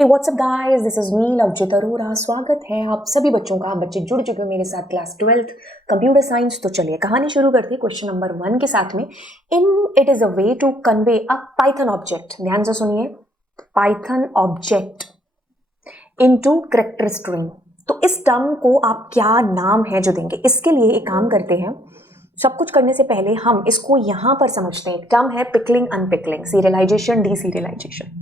WhatsApp guys, this is me Lovejit Arora. स्वागत है आप सभी बच्चों का। बच्चे जुड़ चुके हो मेरे साथ क्लास 12th कंप्यूटर साइंस। तो चलिए कहानी शुरू करते हैं क्वेश्चन नंबर 1 के साथ में। It is a way to convey a Python object. ध्यान से सुनिए, Python object into character string. तो इस टर्म को आप क्या नाम है जो देंगे? इसके लिए एक काम करते हैं, सब कुछ करने से पहले हम इसको यहां पर समझते हैं। एक टर्म है पिकलिंग अनपिकलिंग, सीरियलाइजेशन डीसीरियलाइजेशन।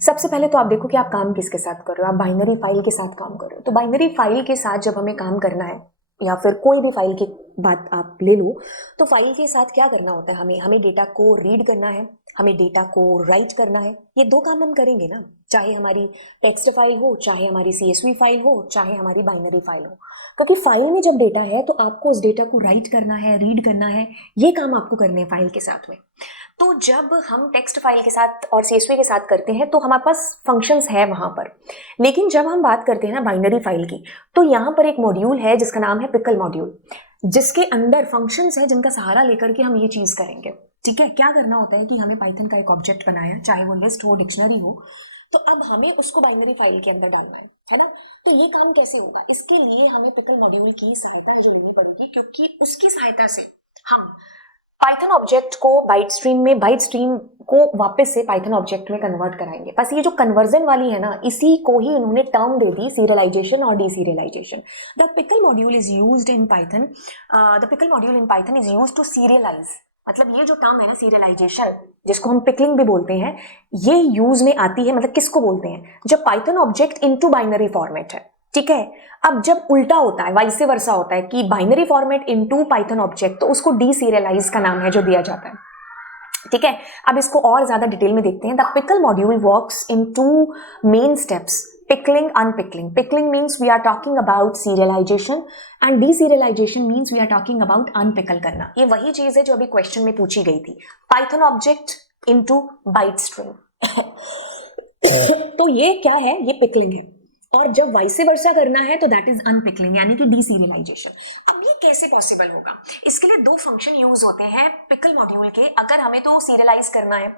सबसे पहले तो आप देखो कि आप काम किसके साथ कर रहे हो। आप बाइनरी फाइल के साथ काम कर रहे हो। तो बाइनरी फाइल के साथ जब हमें काम करना है, या फिर कोई भी फाइल की बात आप ले लो, तो फाइल के साथ क्या करना होता है? हमें डेटा को रीड करना है, हमें डेटा को राइट करना है। ये दो काम हम करेंगे ना, चाहे हमारी टेक्स्ट फाइल हो, चाहे हमारी CSV फाइल हो, चाहे हमारी बाइनरी फाइल हो। क्योंकि फाइल में जब डेटा है तो आपको उस डेटा को राइट करना है, रीड करना है, ये काम आपको करने हैं फाइल के साथ में। तो जब हम टेक्स्ट फाइल के साथ और CSV के साथ करते हैं तो हमारे पास फंक्शंस है वहां पर। लेकिन जब हम बात करते हैं ना बाइनरी फाइल की, तो यहां पर एक मॉड्यूल है जिसका नाम है पिकल मॉड्यूल, जिसके अंदर फंक्शंस है जिनका सहारा लेकर के हम ये चीज करेंगे। ठीक है, क्या करना होता है कि हमें पाइथन का एक ऑब्जेक्ट बनाया, चाहे वो लिस्ट हो, डिक्शनरी हो, तो अब हमें उसको बाइनरी फाइल के अंदर डालना है ना। तो ये काम कैसे होगा? इसके लिए हमें पिकल मॉड्यूल की सहायता जो लेनी पड़ेगी, क्योंकि उसकी सहायता से हम पाइथन ऑब्जेक्ट को बाइट स्ट्रीम को वापस से पाइथन ऑब्जेक्ट में कन्वर्ट कराएंगे। बस ये जो कन्वर्जन वाली है ना, इसी को ही इन्होंने टर्म दे दी सीरियलाइजेशन और deserialization. The pickle module is used in Python, the pickle module in Python is used to serialize. मतलब ये जो टर्म है ना सीरियलाइजेशन, जिसको हम पिकलिंग भी बोलते हैं, ये यूज में आती है। मतलब किसको बोलते हैं? जब Python object into binary format है। ठीक है, अब जब उल्टा होता है, वाइस वर्सा होता है कि binary format into Python object, तो उसको डीसीरियलाइज का नाम है जो दिया जाता है। ठीक है, अब इसको और ज्यादा डिटेल में देखते हैं। The pickle module works in two main steps, pickling unpickling. Pickling means we are talking about serialization and deserialization means we are talking about unpickle करना। ये वही चीज है जो अभी क्वेश्चन में पूछी गई थी, Python object into byte string. तो ये क्या है? ये पिकलिंग है। और जब वाइस वर्सा करना है तो दैट इज अनपिकलिंग, यानी कि डीसीरियलाइजेशन। अब ये कैसे पॉसिबल होगा? इसके लिए दो फंक्शन यूज होते हैं पिकल मॉड्यूल के। अगर हमें तो सीरियलाइज करना है,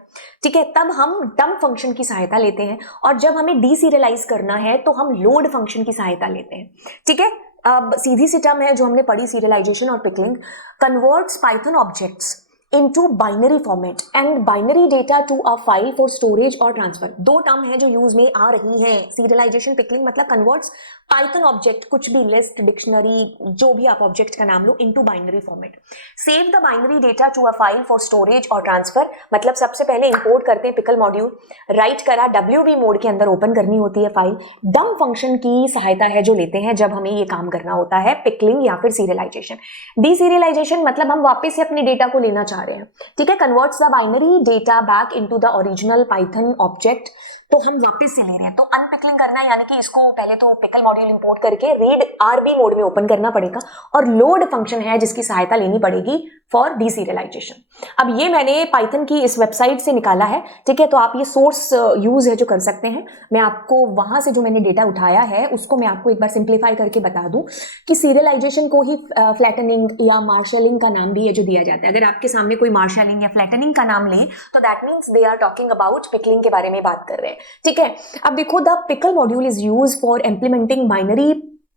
ठीक है, तब हम डम फंक्शन की सहायता लेते हैं, और जब हमें डीसीरियलाइज करना है तो हम लोड फंक्शन की सहायता लेते हैं। ठीक है, अब सीधी सी टर्म है जो हमने पढ़ी, सीरियलाइजेशन और pickling. Converts Python objects into binary format and binary data to a file for storage or transfer। दो टर्म है जो यूज में आ रही हैं। सीरियलाइजेशन, पिकलिंग मतलब कन्वर्ट्स पाइथन ऑब्जेक्ट, कुछ भी लिस्ट, डिक्शनरी, जो भी आप ऑब्जेक्ट का नाम लो, into binary format. Save the binary data to a file for storage और ट्रांसफर। मतलब सबसे पहले इंपोर्ट करते हैं पिकल मॉड्यूल, राइट करा, WB मोड के अंदर ओपन करनी होती है फाइल। डम फंक्शन की सहायता है जो लेते हैं जब हमें ये काम करना होता है, पिकलिंग या फिर सीरियलाइजेशन। डीसीरियलाइजेशन मतलब हम वापस से अपने डेटा को लेना चाह रहे हैं। ठीक है, converts the binary data back into the original Python object, तो हम वापस से ले रहे हैं। तो अनपिकलिंग करना है, यानी कि इसको पहले तो पिकल मॉड्यूल इंपोर्ट करके रीड RB मोड में ओपन करना पड़ेगा, और लोड फंक्शन है जिसकी सहायता लेनी पड़ेगी फॉर डीसीरियलाइजेशन। अब ये मैंने पाइथन की इस वेबसाइट से निकाला है। ठीक है, तो आप ये सोर्स यूज है जो कर सकते हैं। मैं आपको वहां से जो मैंने डेटा उठाया है उसको मैं आपको एक बार सिंप्लीफाई करके बता दूं कि सीरियलाइजेशन को ही फ्लैटनिंग या मार्शलिंग का नाम भी है जो दिया जाता है। अगर आपके सामने कोई मार्शलिंग या फ्लैटनिंग का नाम ले तो that means they are talking about pickling के बारे में बात कर रहे हैं। ठीक है, अब देखो, the pickle module is use for implementing binary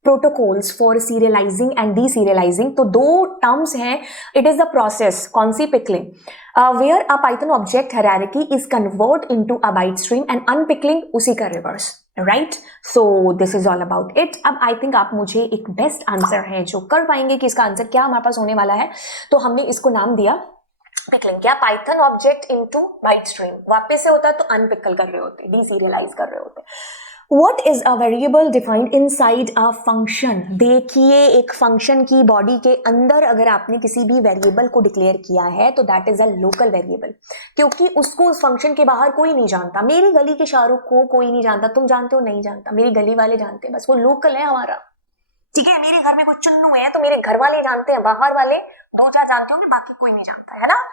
protocols for serializing and deserializing. तो दो टर्म्स हैं। इट इज द प्रोसेस, कौन सी? Pickling, where a Python object hierarchy is convert into a byte stream, and unpickling उसी का reverse. Right, so this is all about it. अब I think आप मुझे एक बेस्ट आंसर है जो कर पाएंगे कि इसका आंसर क्या हमारे पास होने वाला है। तो हमने इसको नाम दिया पिकलिंग। क्या? Python object into byte stream. वापस से होता तो अनपिकल कर रहे होते, डीसीरियलाइज कर रहे होते। What is a variable defined inside a function? देखिए, एक फंक्शन की बॉडी के अंदर अगर आपने किसी भी वेरिएबल को डिक्लेयर किया है तो that is a local variable, क्योंकि उसको उस फंक्शन के बाहर कोई नहीं जानता। मेरी गली के शाहरुख को कोई नहीं जानता, तुम जानते हो? नहीं जानता, मेरी गली वाले जानते हैं, बस वो लोकल है हमारा। ठीक है, मेरे घर में कोई चुन्नू है तो मेरे घर वाले जानते हैं, बाहर वाले दो चार जानते होंगे, बाकी कोई नहीं जानता है ना।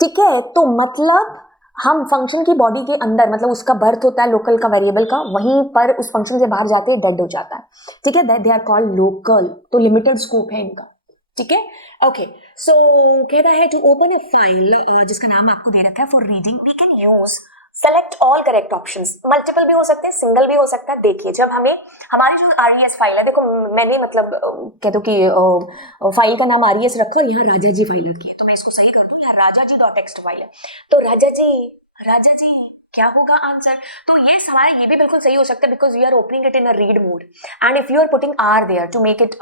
ठीक है, तो मतलब हम फंक्शन की बॉडी के अंदर, मतलब उसका बर्थ होता है लोकल का, वेरिएबल का, वहीं पर उस फंक्शन से बाहर जाते डेड हो जाता है। ठीक है, that they are called local. तो लिमिटेड स्कोप है इनका। ठीक है, ओके। सो कहता है टू ओपन अ फाइल, जिसका नाम आपको दे रखा है for reading, we can use select all correct options, multiple भी हो सकते हैं, सिंगल भी हो सकता है। देखिए जब हमें हमारी जो RES फाइल है, देखो मैंने मतलब कह दो कि फाइल का नाम RES रखा और यहाँ राजा जी फाइल रखी है, तो मैं इसको सही कर दूं, यहाँ राजा जी .txt फाइल है, तो राजा जी क्या होगा आंसर? तो ये हमारा ये भी बिल्कुल सही हो सकता है because we are opening it in a read mode and if you are putting R there to make it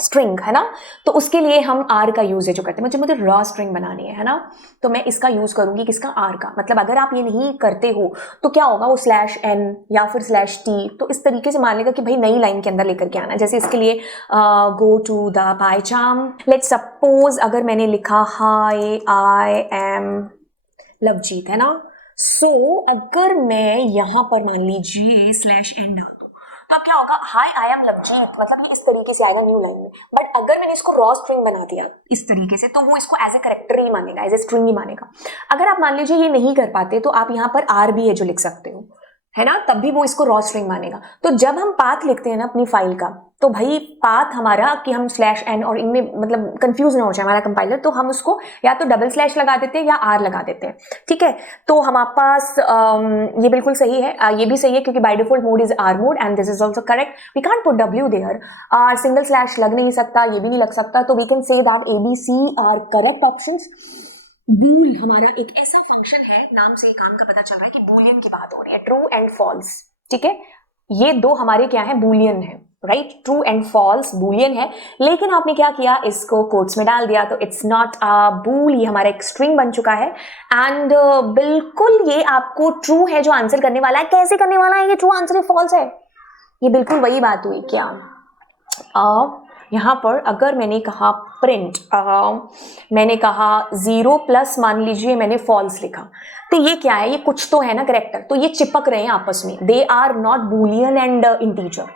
string, है ना, तो उसके लिए हम आर का यूज है जो करते हैं। मुझे रॉ स्ट्रिंग बनानी है ना, तो मैं इसका यूज करूंगी, किसका? आर का। मतलब अगर आप ये नहीं करते हो तो क्या होगा, वो /n या फिर /t, तो इस तरीके से मान लेगा कि भाई नई लाइन के अंदर लेकर के आना। जैसे इसके लिए go to the PyCharm, let's suppose अगर मैंने लिखा हाय आई एम लवजीत, है ना, सो अगर मैं यहां पर मान लीजिए /n डाल, तो अब क्या होगा, हाय आई एम लवजीत, मतलब ये इस तरीके से आएगा न्यू लाइन में। बट अगर मैंने इसको रॉ स्ट्रिंग बना दिया इस तरीके से, तो वो इसको एज ए कैरेक्टर ही मानेगा, एज ए स्ट्रिंग ही मानेगा। अगर आप मान लीजिए ये नहीं कर पाते, तो आप यहाँ पर आर भी है जो लिख सकते हो, है ना, तब भी वो इसको रॉ स्ट्रिंग मानेगा। तो जब हम पाथ लिखते हैं ना अपनी फाइल का, तो भाई पाथ हमारा कि हम /n और इनमें मतलब कंफ्यूज ना हो जाए हमारा कंपाइलर, तो हम उसको या तो डबल स्लैश लगा देते हैं या आर लगा देते हैं, ठीक है। तो हमारे पास ये बिल्कुल सही है, ये भी सही है क्योंकि by default mode is R mode and this is also correct. We can't put W there, single slash लग नहीं सकता, ये भी नहीं लग सकता, तो we can say that ABC are correct options. Bool हमारा एक ऐसा फंक्शन है, नाम से काम का पता चल रहा है कि बूलियन की बात हो रही है, ट्रू एंड फॉल्स, ठीक है। ये दो हमारे क्या है, बूलियन है, right, true and false Boolean है। लेकिन आपने क्या किया, इसको कोट्स में डाल दिया, तो इट्स नॉट अ बूल, ये हमारा एक स्ट्रिंग बन चुका है। एंड बिल्कुल ये आपको ट्रू है जो आंसर करने वाला है। कैसे करने वाला है, ये ट्रू आंसर है फॉल्स है, ये बिल्कुल वही बात हुई। क्या यहाँ पर अगर मैंने कहा प्रिंट, मैंने कहा 0 प्लस मान लीजिए मैंने फॉल्स लिखा, तो ये क्या है, ये कुछ तो है ना करेक्टर, तो ये चिपक रहे हैं आपस में, they are not Boolean and integer,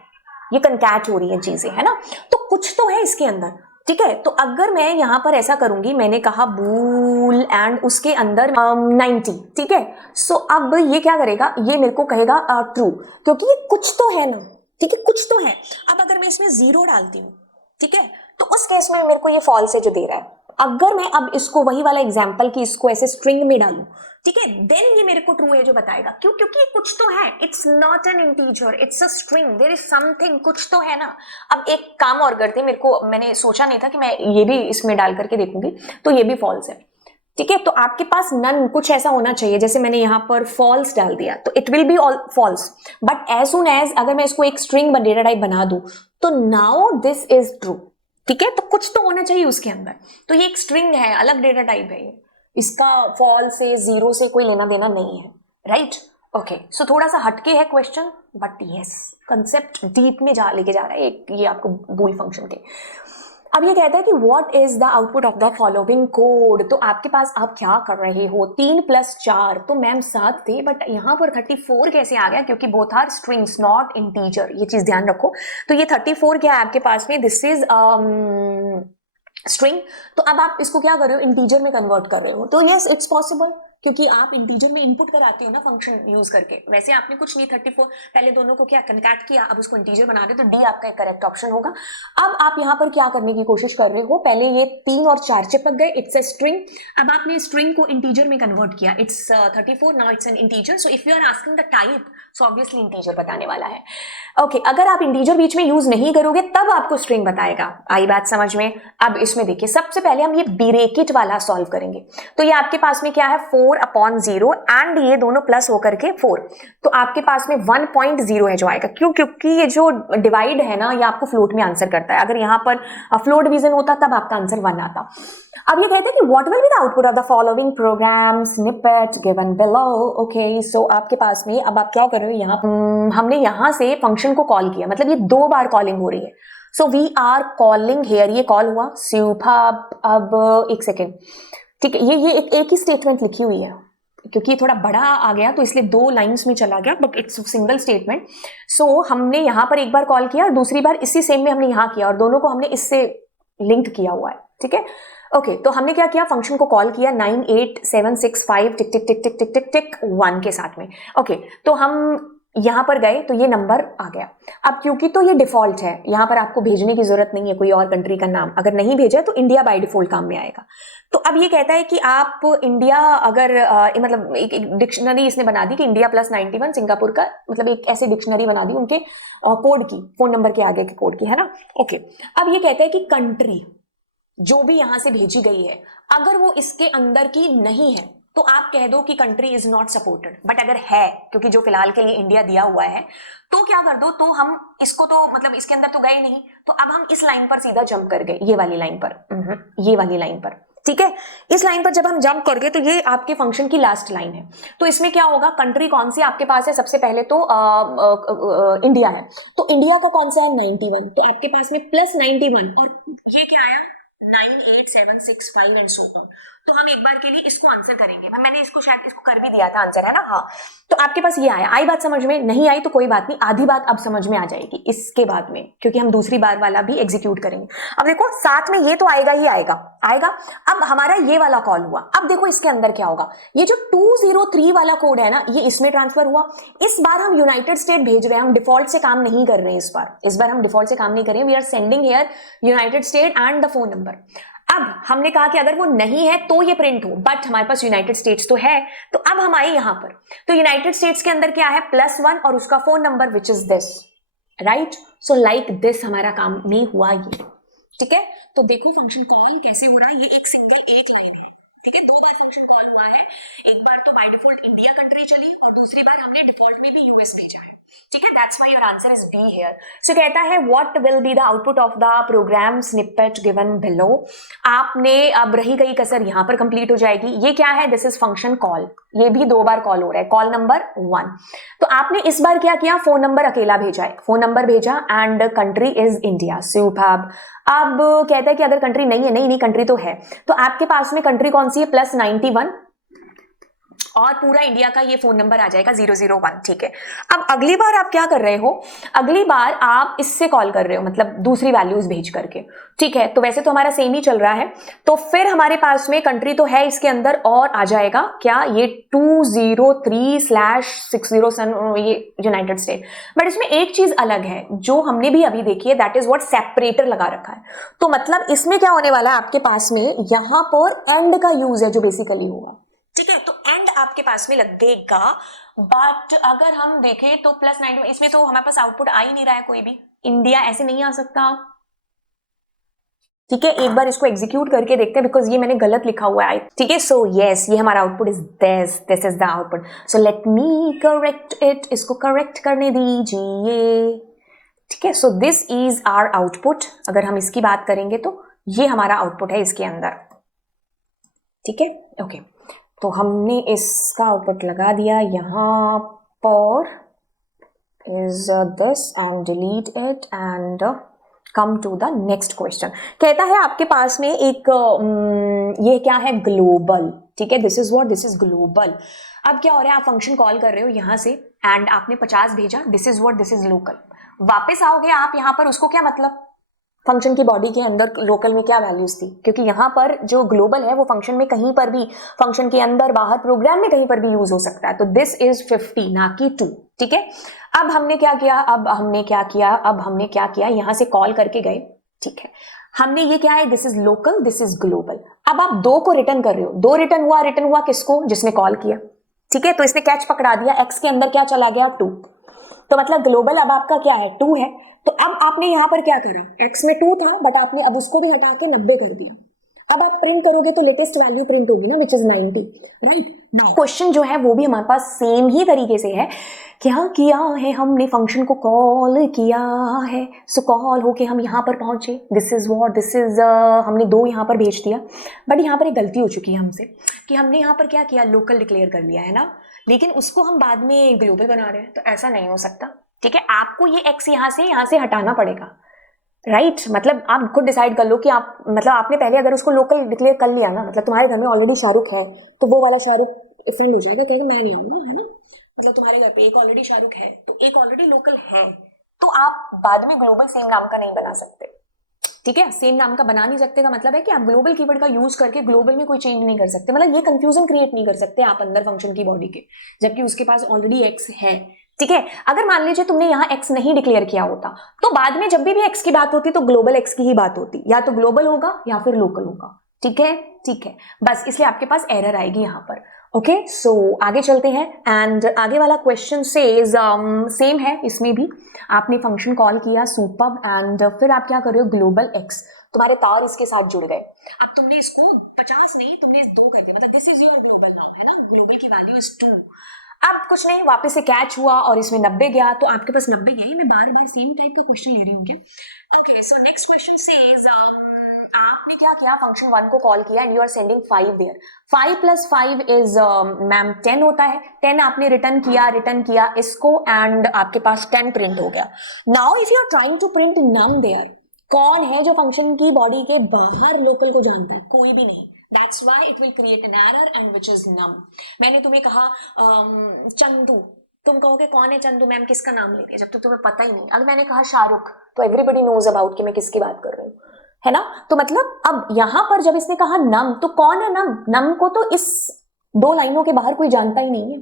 ये कंकैट हो रही है चीजें, है ना, तो कुछ तो है इसके अंदर, ठीक है। तो अगर मैं यहां पर ऐसा करूंगी, मैंने कहा बूल एंड उसके अंदर 90, ठीक है, सो अब ये क्या करेगा, ये मेरे को कहेगा ट्रू, क्योंकि ये कुछ तो है ना, ठीक है, कुछ तो है। अब अगर मैं इसमें 0 डालती हूँ, ठीक है, तो उस केस में मेरे को ये फॉल्स है जो दे रहा है। अगर मैं अब इसको वही वाला एग्जांपल की इसको ऐसे स्ट्रिंग में डालूं, ठीक है, देन ये मेरे को ट्रू है जो बताएगा। क्यों? क्योंकि ये कुछ तो है, it's not an integer, it's a string, there is something, कुछ तो है ना। अब एक काम और करते, मेरे को मैंने सोचा नहीं था कि मैं ये भी इसमें डाल करके देखूंगी, तो ये भी फॉल्स है, ठीक है। तो आपके पास नन कुछ ऐसा होना चाहिए, जैसे मैंने यहां पर फॉल्स डाल दिया तो it will be all false, but as soon as अगर मैं इसको एक स्ट्रिंग डेटा टाइप बना दूं, तो नाउ दिस इज ट्रू, ठीक है। तो कुछ तो होना चाहिए उसके अंदर, तो ये एक स्ट्रिंग है, अलग डेटा टाइप है, इसका फॉल्स से 0 से कोई लेना देना नहीं है, राइट। ओके, सो थोड़ा सा हटके है question, but yes concept deep में लेके जा रहा है एक, ये आपको बूल फंक्शन के। अब ये कहता है कि what is the output of the following code. तो आपके पास आप क्या कर रहे हो, 3 + 4, तो मैम 7 थे, बट यहाँ पर 34 कैसे आ गया, क्योंकि both are strings not integer, ये चीज ध्यान रखो। तो ये 34 क्या है आपके पास में, दिस इज स्ट्रिंग। तो अब आप इसको क्या कर रहे हो, इंटीजर में कन्वर्ट कर रहे हो, तो यस इट्स पॉसिबल, क्योंकि आप इंटीजर में इनपुट कराते हो ना फंक्शन यूज करके। वैसे आपने कुछ नहीं, 34 पहले दोनों को क्या कनकैट किया, अब उसको इंटीजर बना दे, तो डी आपका एक करेक्ट ऑप्शन होगा। अब आप यहाँ पर क्या करने की कोशिश कर रहे हो, पहले ये 3 और 4 चिपक गए, इट्स अ स्ट्रिंग। अब आपने स्ट्रिंग को इंटीजर में कन्वर्ट किया, it's 34, now it's an integer. So if you are asking the type, so obviously integer बताने वाला है। ओके, अगर आप इंटीजर बीच में यूज नहीं करोगे तब आपको स्ट्रिंग बताएगा। आई बात समझ में? अब इसमें देखिए, सबसे पहले हम ये ब्रैकेट वाला सॉल्व करेंगे। तो ये आपके पास में क्या है, 4/0 एंड ये दोनों प्लस होकर के 4, तो आपके पास में 1.0 है जो आएगा। क्यों? क्योंकि ये जो डिवाइड है ना, ये आपको फ्लोट में आंसर करता है। अगर यहाँ पर फ्लोट डिवीजन होता तब आपका आंसर 1 आता। अब ये कहते हैं कि what will be the output of the following program snippet given below. Okay, so आपके पास में अब आप क्या कर रहे हो, यहाँ हमने यहाँ से फंक्शन को कॉल किया, मतलब ये 2 बार कॉलिंग हो रही है। So we are calling here, ये कॉल हुआ सुपर्ब। अब एक सेकेंड, ठीक है, ये एक ही स्टेटमेंट लिखी हुई है, क्योंकि ये थोड़ा बड़ा आ गया तो इसलिए 2 लाइंस में चला गया, बट इट्स सिंगल स्टेटमेंट। सो हमने यहां पर एक बार कॉल किया और दूसरी बार इसी सेम में हमने यहां किया, और दोनों को हमने इससे लिंक किया हुआ है, ठीक है। ओके, तो हमने क्या किया, फंक्शन को कॉल किया 9 8 7 6 5 टिक टिक टिक टिक टिक टिक टिक 1 के साथ में। ओके, तो हम यहां पर गए तो ये नंबर आ गया। अब क्योंकि तो ये डिफॉल्ट है, यहां पर आपको भेजने की जरूरत नहीं है कोई और कंट्री का नाम, अगर नहीं भेजा तो इंडिया बाय डिफॉल्ट काम में आएगा। तो अब ये कहता है कि आप इंडिया अगर मतलब एक डिक्शनरी इसने बना दी कि इंडिया प्लस 91 सिंगापुर का, मतलब एक ऐसी डिक्शनरी बना दी उनके कोड की, फोन नंबर के आगे के कोड की, है ना। ओके, अब ये कहता है कि कंट्री जो भी यहां से भेजी गई है अगर वो इसके अंदर की नहीं है तो आप कह दो कि country is not supported. But अगर है, क्योंकि जो फिलहाल के लिए इंडिया दिया हुआ है, तो क्या कर दो, तो हम इसको तो मतलब इसके अंदर तो गए नहीं, तो अब हम इस लाइन पर सीधा जंप कर गए, ये वाली लाइन पर, ये वाली लाइन पर, ठीक है। इस लाइन पर जब हम जंप कर गए तो ये आपके फंक्शन की लास्ट लाइन है। तो इसमें क्या होगा, कंट्री कौन सी आपके पास है, सबसे पहले तो इंडिया है, तो इंडिया का कौन सा है 91, तो आपके पास में प्लस 91 और ये क्या आया 98765 एंड सो ऑन। तो हम एक बार के लिए इसको आंसर करेंगे, मैंने इसको शायद इसको कर भी दिया था आंसर, है ना। हाँ, तो आपके पास ये आया। आई बात समझ में? नहीं आई तो कोई बात नहीं, आधी बात अब समझ में आ जाएगी इसके बाद में, क्योंकि हम दूसरी बार वाला भी एग्जीक्यूट करेंगे। अब देखो साथ में ये तो आएगा ही आएगा आएगा। अब हमारा ये वाला कॉल हुआ, अब देखो इसके अंदर क्या होगा, ये जो 203 वाला कोड है ना, ये इसमें ट्रांसफर हुआ। इस बार हम यूनाइटेड स्टेट भेज रहे हैं, हम डिफॉल्ट से काम नहीं कर रहे हैं इस बार हम डिफॉल्ट से काम नहीं कर रहे हैं। We are sending here United state and the phone number. अब हमने कहा कि अगर वो नहीं है तो ये प्रिंट हो, बट हमारे पास यूनाइटेड स्टेट्स तो है, तो अब हम आए यहां पर, तो यूनाइटेड स्टेट्स के अंदर क्या है +1 और उसका phone number which is this, right. So like this हमारा काम नहीं हुआ ये, ठीक है। तो देखो फंक्शन कॉल कैसे हो रहा है, ये एक सिंगल एक लाइन है, ठीक है। 2 बार फंक्शन कॉल हुआ है, एक बार तो बाय डिफॉल्ट इंडिया कंट्री चली और दूसरी बार हमने डिफॉल्ट में भी यूएस भेजा है, ठीक है। That's why your answer is B here. So कहता है what will be the output of the program snippet given below. आपने अब रही गई कसर यहां पर कंप्लीट हो जाएगी। ये क्या है, दिस इज फंक्शन कॉल, ये भी 2 बार कॉल हो रहा है, कॉल नंबर 1। तो आपने इस बार क्या किया, फोन नंबर अकेला भेजा है, फोन नंबर भेजा and country is India, superb. अब कहता है कि अगर कंट्री नहीं है, नहीं कंट्री तो है, तो आपके पास में कंट्री कौन सी है, +91 और पूरा इंडिया का ये फोन नंबर आ जाएगा 001, ठीक है। अब अगली बार आप क्या कर रहे हो, अगली बार आप इससे कॉल कर रहे हो, मतलब दूसरी वैल्यूज भेज करके, ठीक है। तो वैसे तो हमारा सेम ही चल रहा है, तो फिर हमारे पास में कंट्री तो है इसके अंदर और आ जाएगा क्या, ये 203/60 ये यूनाइटेड स्टेट। बट इसमें एक चीज अलग है जो हमने भी अभी देखी है, दैट इज व्हाट सेपरेटर लगा रखा है। तो मतलब इसमें क्या होने वाला है, आपके पास में यहां पर एंड का यूज है जो बेसिकली होगा, ठीक है। तो एंड आपके पास में लगेगा, बट अगर हम देखें तो +9 इसमें तो हमारे पास आउटपुट आ ही नहीं रहा है, कोई भी इंडिया ऐसे नहीं आ सकता, ठीक है। एक बार इसको एग्जीक्यूट करके देखते हैं, बिकॉज ये मैंने गलत लिखा हुआ है, ठीक है। सो यस, ये हमारा output is this is the output. So let me correct it, इसको करेक्ट करने दीजिए, ठीक है। So this is our output. अगर हम इसकी बात करेंगे तो ये हमारा आउटपुट है इसके अंदर, ठीक है, ओके। तो हमने इसका आउटपुट लगा दिया यहां पर, is this and delete it and come to the next question. कहता है आपके पास में एक ये क्या है, ग्लोबल, ठीक है। This is global. अब क्या हो रहा है, आप फंक्शन कॉल कर रहे हो यहां से एंड आपने 50 भेजा, दिस इज लोकल। वापस आओगे आप यहां पर, उसको क्या मतलब, फंक्शन की बॉडी के अंदर लोकल में क्या वैल्यूज थी, क्योंकि यहां पर जो ग्लोबल है वो फंक्शन में कहीं पर भी, फंक्शन के अंदर बाहर प्रोग्राम में कहीं पर भी यूज हो सकता है। तो दिस इज 50 ना कि 2, ठीक है। अब हमने क्या किया, यहां से कॉल करके गए, ठीक है। हमने ये क्या है, this is local, this is global. अब आप 2 को रिटर्न कर रहे हो, 2 रिटर्न हुआ किसको, जिसने कॉल किया, ठीक है। तो इसने कैच पकड़ा दिया, एक्स के अंदर क्या चला गया, 2, तो मतलब ग्लोबल अब आपका क्या है, 2 है। तो अब आपने यहां पर क्या करा, x में 2 था बट आपने अब उसको भी हटा के 90 कर दिया। अब आप प्रिंट करोगे तो लेटेस्ट वैल्यू प्रिंट होगी ना, which is 90, right. Now question जो है वो भी हमारे पास सेम ही तरीके से है, क्या किया है हमने, फंक्शन को कॉल किया है, सो कॉल होके हम यहां पर पहुंचे, दिस इज हमने 2 यहां पर भेज दिया। बट यहां पर एक गलती हो चुकी है हमसे कि हमने यहां पर क्या किया, लोकल डिक्लेयर कर लिया है ना, लेकिन उसको हम बाद में ग्लोबल बना रहे हैं, तो ऐसा नहीं हो सकता, ठीक है। आपको ये x यहां से हटाना पड़ेगा, राइट। मतलब आप खुद डिसाइड कर लो कि आप, मतलब आपने पहले अगर उसको लोकल डिक्लेयर कर लिया ना, मतलब तुम्हारे घर में ऑलरेडी शाहरुख है तो वो वाला शाहरुख फ्रेंड हो जाएगा, कहेगा मैं नहीं आऊंगा, है ना। मतलब तुम्हारे घर पे एक ऑलरेडी शाहरुख है तो एक ऑलरेडी लोकल है, तो आप बाद में ग्लोबल सेम नाम का नहीं बना सकते, ठीक है। सेम नाम का बना नहीं सकते का मतलब है कि आप ग्लोबल कीवर्ड का यूज करके ग्लोबल में कोई चेंज नहीं कर सकते, मतलब ये कंफ्यूजन क्रिएट नहीं कर सकते आप अंदर फंक्शन की बॉडी के, जबकि उसके पास ऑलरेडी एक्स है, ठीक है। अगर मान लीजिए तुमने यहाँ x नहीं डिक्लेयर किया होता तो बाद में जब भी x की बात होती तो ग्लोबल x की ही बात होती, या तो ग्लोबल होगा या फिर लोकल होगा। ठीक है, ठीक है, बस इसलिए आपके पास एरर आएगी यहाँ पर। ओके, सो आगे चलते हैं एंड आगे वाला क्वेश्चन सेज सेम है, इसमें भी आपने फंक्शन कॉल किया सुपर्ब एंड फिर आप क्या कर रहे हो, ग्लोबल x, तुम्हारे तार इसके साथ जुड़ गए। अब तुमने इसको 50 नहीं, तुमने 2 कर दिया, मतलब this is your global now, है ना, ग्लोबल की वैल्यू इज 2। अब कुछ नहीं, वापस से कैच हुआ और इसमें 90 गया, तो आपके पास 90 गया। मैं बार बार सेम टाइप का क्वेश्चन ले रही हूँ क्या। Okay, so next question says आपने क्या किया, फंक्शन 1 को कॉल किया and you are sending 5 there. 5 + 5 is ma'am 10 होता है। 10 आपने रिटर्न किया इसको एंड आपके पास 10 प्रिंट हो गया। Now if you are trying to print num there, कौन है जो फंक्शन की बॉडी के बाहर लोकल को जानता है, कोई भी नहीं। That's why it will create an error and which is num। मैंने तुम्हें कहा चंदू, तुम कहोगे कौन है चंदू मैम, किसका नाम ले रही है, जब तक तुम्हें पता ही नहीं। अगर मैंने कहा शाहरुख तो एवरीबडी नोज अबाउट कि मैं किसकी बात कर रही हूँ, है ना। तो मतलब अब यहाँ पर जब इसने कहा नम, तो कौन है नम, नम को तो इस 2 लाइनों के बाहर कोई जानता ही नहीं है।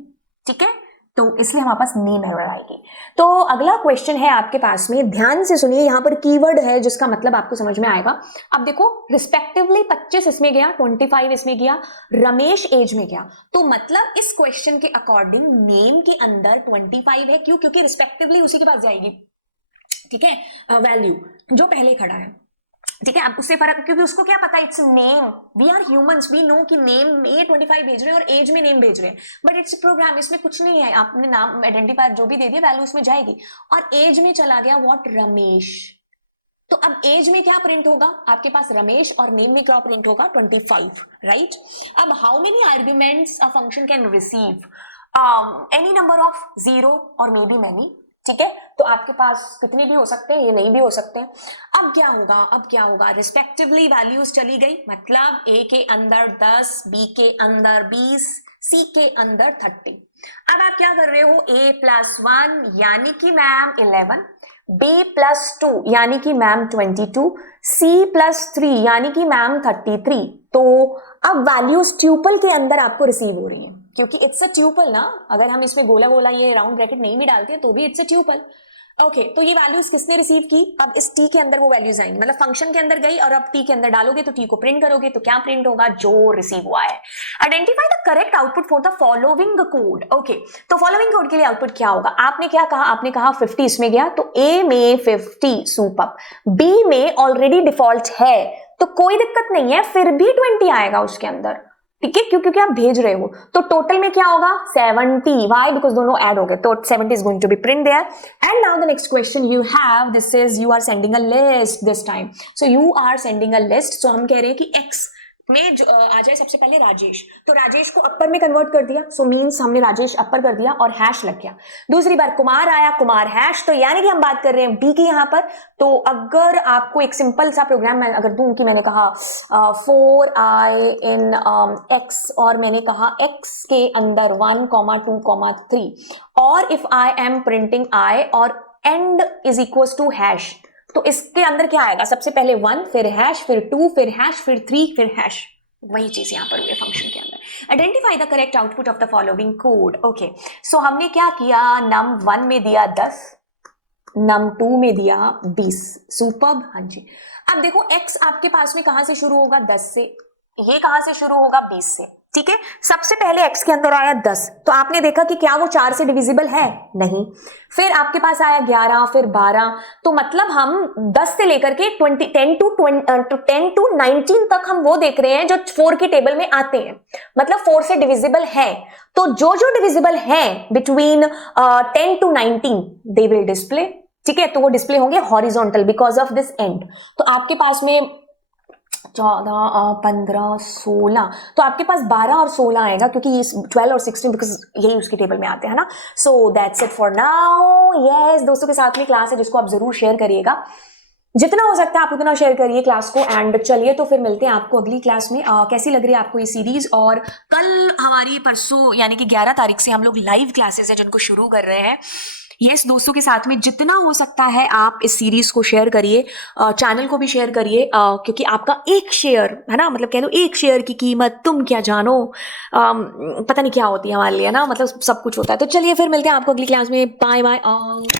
ठीक है, तो इसलिए हमारे पास नेम एरर आएगी। तो अगला क्वेश्चन है आपके पास में, ध्यान से सुनिए, यहाँ पर कीवर्ड है जिसका मतलब आपको समझ में आएगा। अब देखो रिस्पेक्टिवली 25 इसमें गया, 25 इसमें गया, रमेश एज में गया, तो मतलब इस क्वेश्चन के अकॉर्डिंग नेम के अंदर 25 है। क्यों, क्योंकि रिस्पेक्टिवली उसी के पास जाएगी। ठीक है, वैल्यू जो पहले खड़ा है। ठीक है, अब उससे फर्क, क्योंकि उसको क्या पता, it's name, we are humans, we know कि नेम में 25 भेज रहे हैं और एज में नेम भेज रहे हैं, बट इट्स प्रोग्राम, इसमें कुछ नहीं है। आपने नाम आइडेंटिफायर जो भी दे दिया वैल्यू उसमें जाएगी, और एज में चला गया व्हाट, रमेश। तो अब एज में क्या प्रिंट होगा आपके पास, रमेश, और नेम में क्या प्रिंट होगा, 25, राइट। अब how many arguments a function can receive, any number of 0 और मे बी मैनी। ठीक है, तो आपके पास कितने भी हो सकते हैं, ये नहीं भी हो सकते हैं। अब क्या होगा, रिस्पेक्टिवली वैल्यूज चली गई, मतलब ए के अंदर 10, बी के अंदर 20, सी के अंदर 30। अब आप क्या कर रहे हो, a + 1 यानी कि मैम 11, b + 2 यानी कि मैम 22, c + 3 यानी कि मैम 33। तो अब वैल्यूज ट्यूपल के अंदर आपको रिसीव हो रही हैं, क्योंकि इट्स अ ट्यूपल ना। अगर हम इसमें गोला गोला ये राउंड ब्रैकेट नहीं भी डालते हैं तो भी इट्स अ ट्यूपल। ओके, तो ये वैल्यूज किसने रिसीव की, अब इस टी के अंदर वो वैल्यूज आएंगी, मतलब फंक्शन के अंदर गई और अब टी के अंदर डालोगे तो टी को प्रिंट करोगे, तो क्या प्रिंट होगा, जो रिसीव हुआ है। Identify the correct output for the following code. Okay, तो फॉलोइंग कोड के लिए आउटपुट क्या होगा, आपने क्या कहा, आपने कहा 50 इसमें गया, तो ए में 50 सुपर, बी में ऑलरेडी डिफॉल्ट है तो कोई दिक्कत नहीं है, फिर भी 20 आएगा उसके अंदर। ठीक है, क्योंकि आप भेज रहे हो, तो टोटल में क्या होगा, 70। वाई, बिकॉज दोनों ऐड हो गए, तो 70 is going to be print there. And now the next question you have, this is you are sending a list this time, so you are sending a list. So हम कह रहे हैं कि x में आ जाए सबसे पहले राजेश, तो राजेश को अपर में कन्वर्ट कर दिया, सो मीन्स हमने राजेश अपर कर दिया और हैश लग गया। दूसरी बार कुमार आया, कुमार हैश, तो यानी कि हम बात कर रहे हैं बी की यहाँ पर। तो अगर आपको एक सिंपल सा प्रोग्राम मैं अगर दूं कि मैंने कहा 4i इन x और मैंने कहा x के अंदर 1, 2, 3, और if I am printing i और and is equals to hash, तो इसके अंदर क्या आएगा, सबसे पहले 1, फिर हैश, फिर 2, फिर हैश, फिर 3, फिर हैश। वही चीज यहां पर हुई है फंक्शन के अंदर। Identify the correct output of the following code. Okay, so हमने क्या किया, num1 में दिया 10, num2 में दिया 20, सुपर्ब। हाँ जी, अब देखो x आपके पास में कहां से शुरू होगा, 10 से, ये कहां से शुरू होगा, 20 से। ठीक है, सबसे पहले x के अंदर आया 10, तो आपने देखा कि क्या वो 4 से डिविजिबल है, नहीं। फिर आपके पास आया 11, फिर 12, तो मतलब हम 10 से लेकर के 10 to 19 तक हम वो देख रहे हैं जो 4 के टेबल में आते हैं, मतलब 4 से डिविजिबल है। तो जो जो डिविजिबल है between 10 to 19 they will display. ठीक है, तो वो डिस्प्ले होंगे horizontal because of this and. तो आपके पास में 14, 15, 16, तो आपके पास 12 और 16 आएगा, क्योंकि ये 12 और 16 बिकॉज यही उसके टेबल में आते हैं ना। So that's it for now. Yes, दोस्तों के साथ में क्लास है जिसको आप जरूर शेयर करिएगा, जितना हो सकता है आप उतना शेयर करिए क्लास को। एंड चलिए तो फिर मिलते हैं आपको अगली क्लास में। कैसी लग रही है आपको ये सीरीज, और कल हमारी परसों यानी कि 11 तारीख से हम लोग लाइव क्लासेस है जिनको शुरू कर रहे हैं। यस दोस्तों के साथ में जितना हो सकता है आप इस सीरीज को शेयर करिए, चैनल को भी शेयर करिए, क्योंकि आपका एक शेयर है ना, मतलब कह लो एक शेयर की कीमत तुम क्या जानो, पता नहीं क्या होती है हमारे लिए ना, मतलब सब कुछ होता है। तो चलिए फिर मिलते हैं आपको अगली क्लास में। Bye bye.